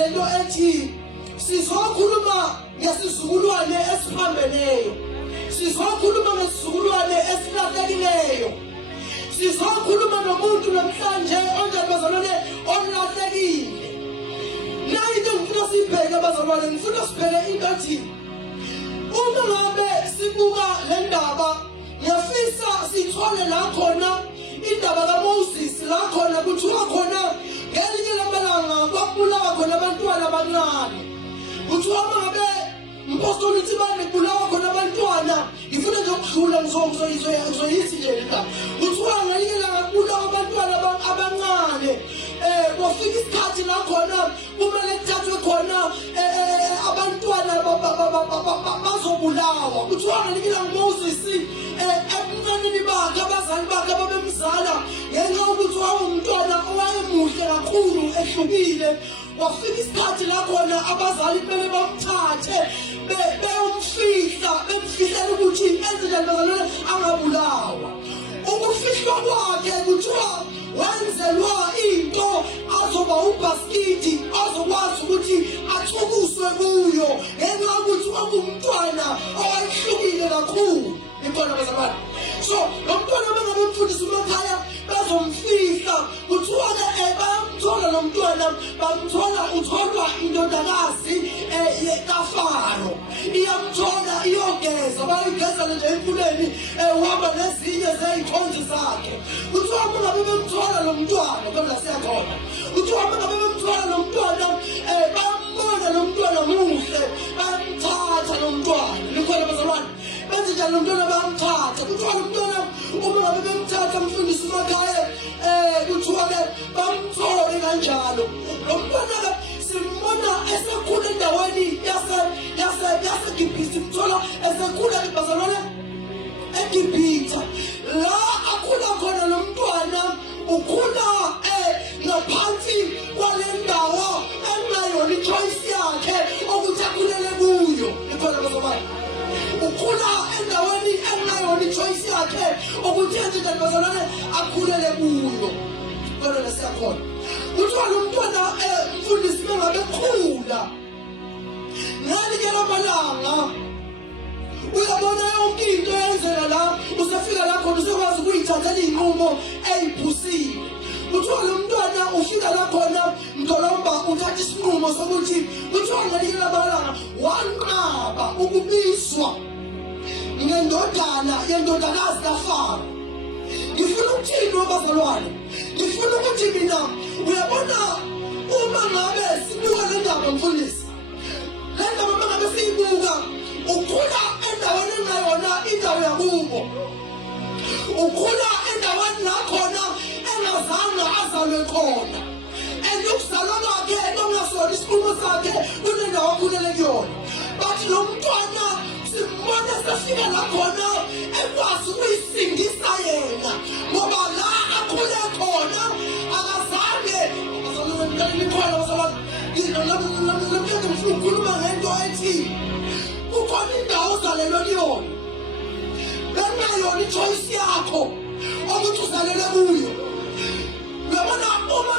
lento ethi sizokhuluma ngesizukulwane esiphambeneyo, sizokhuluma ngesizukulwane esilahlekileyo, sizokhuluma nomuntu namhlanje onjani bazalwane olahlekile. Nayi into ngifuna sibheke bazalwane, ngifuna sibheke into ethi uma ngabe sibuka le ndaba ngiyafisa sithole la khona indaba kaMoses, la khona kuthiwa khona ngelinye lamalanga kwabulawa khona abantwana abancane. Kuthiwa ngabe impostoli ithi banibulawa khona abantwana, ngifuna nje ukudlula ngizoyithi nje la. Kuthiwa ngelinye langa kubulawa abantwana abancane. Kwafika isikhathi la khona kumele kuthathwe khona abantwana bazobulawa. Kuthiwa ngelinye langa Moses ebuncaneni bakhe abazali bakhe babemzala ngenxa yokuthi wawumntwana owayemuhle kakhulu ehlukile. Wafika isikhathi la khona abazali kumele bamthathe bemfihlela ukuthi enzenjani bazalwane angabulawa. Ukufihlwa kwakhe kuthiwa wenzelwa into azoba ubhaskithi azokwazi ukuthi athukuswe kuyo ngenxa yokuthi wawumntwana owayehlukile kakhulu. Ikhona bazalwane. So lo mntwana bengabe mfundisi emakhaya bazomfihla, kuthiwa-ke bayamthola lo mntwana, bamthola, utholwa indodakazi kaFaro. Iyamthola iyogeza, bayigezele nje emfuleni, uhamba nezinye zey'khonzi zakhe. Kuthiwa bengabe bemthola lo mntwana, kodwa siyakhona. Kuthiwa bengabe bemthola lo mntwana, bambona lo mntwana muhle, bayamthatha lo mntwana. Likhona bazalwane. Benze njalo lo mntwana bayamthatha. Kuthiwa lo mntwana uma ngabe bemthatha mfundisi emakhaya, kuthiwa-ke bamthole kanjalo. Lo mntwana-ke simbona esekhula endaweni yaseGibhithe, simthola esekhula bazalwane eGibhithe. La akhula khona lo mntwana ukhula ngaphansi kwale ndawo engayona ichoice yakhe ukuthi akhulele kuyo. Ikhona bazalwane. Ukhula endaweni engayona ichoice yakhe ukuthi enze bazalwane akhulele kuyo. Kodwa siyakhona. Kuthiwa lo mntwana mfundisi bengabe khula ngelinye lamalanga uyabona yonke into yenzela la, usefika la khona usekwazi ukuyithathela iy'nqumo ey'phusile. Kuthiwa lo mntwana ufika la khona mntolomba uthatha isinqumo sokuthi kuthiwa ngelinye lamalanga wanqaba ukubizwa ngendodana yendodakazi kaFaro. Ngifuna ukuthini wabazalwane? Ngifuna ukuthi mina uyabona uma ngabe sibuka le ndaba mfundisi, le ndaba uma ngabe siyibuka ukhula endaweni engayona indawo yakubo, ukhula endaweni la khona engazange azalwe khona, ukuzalwa kwakhe engasona isinqumo sakhe kule ndawo akhulele kuyona. Bathi lo mntwana simbona sefika la khona ekwazi ukuyisindisa yena, ngoba la akhule khona akazange likhona bazalwane. Namhlanje ngifuna ukukhuluma ngento ethi kukhona indawo ozalelwe kuyona bengayona ichoice yakho ukuthi uzalele kuyo. Uyabona uma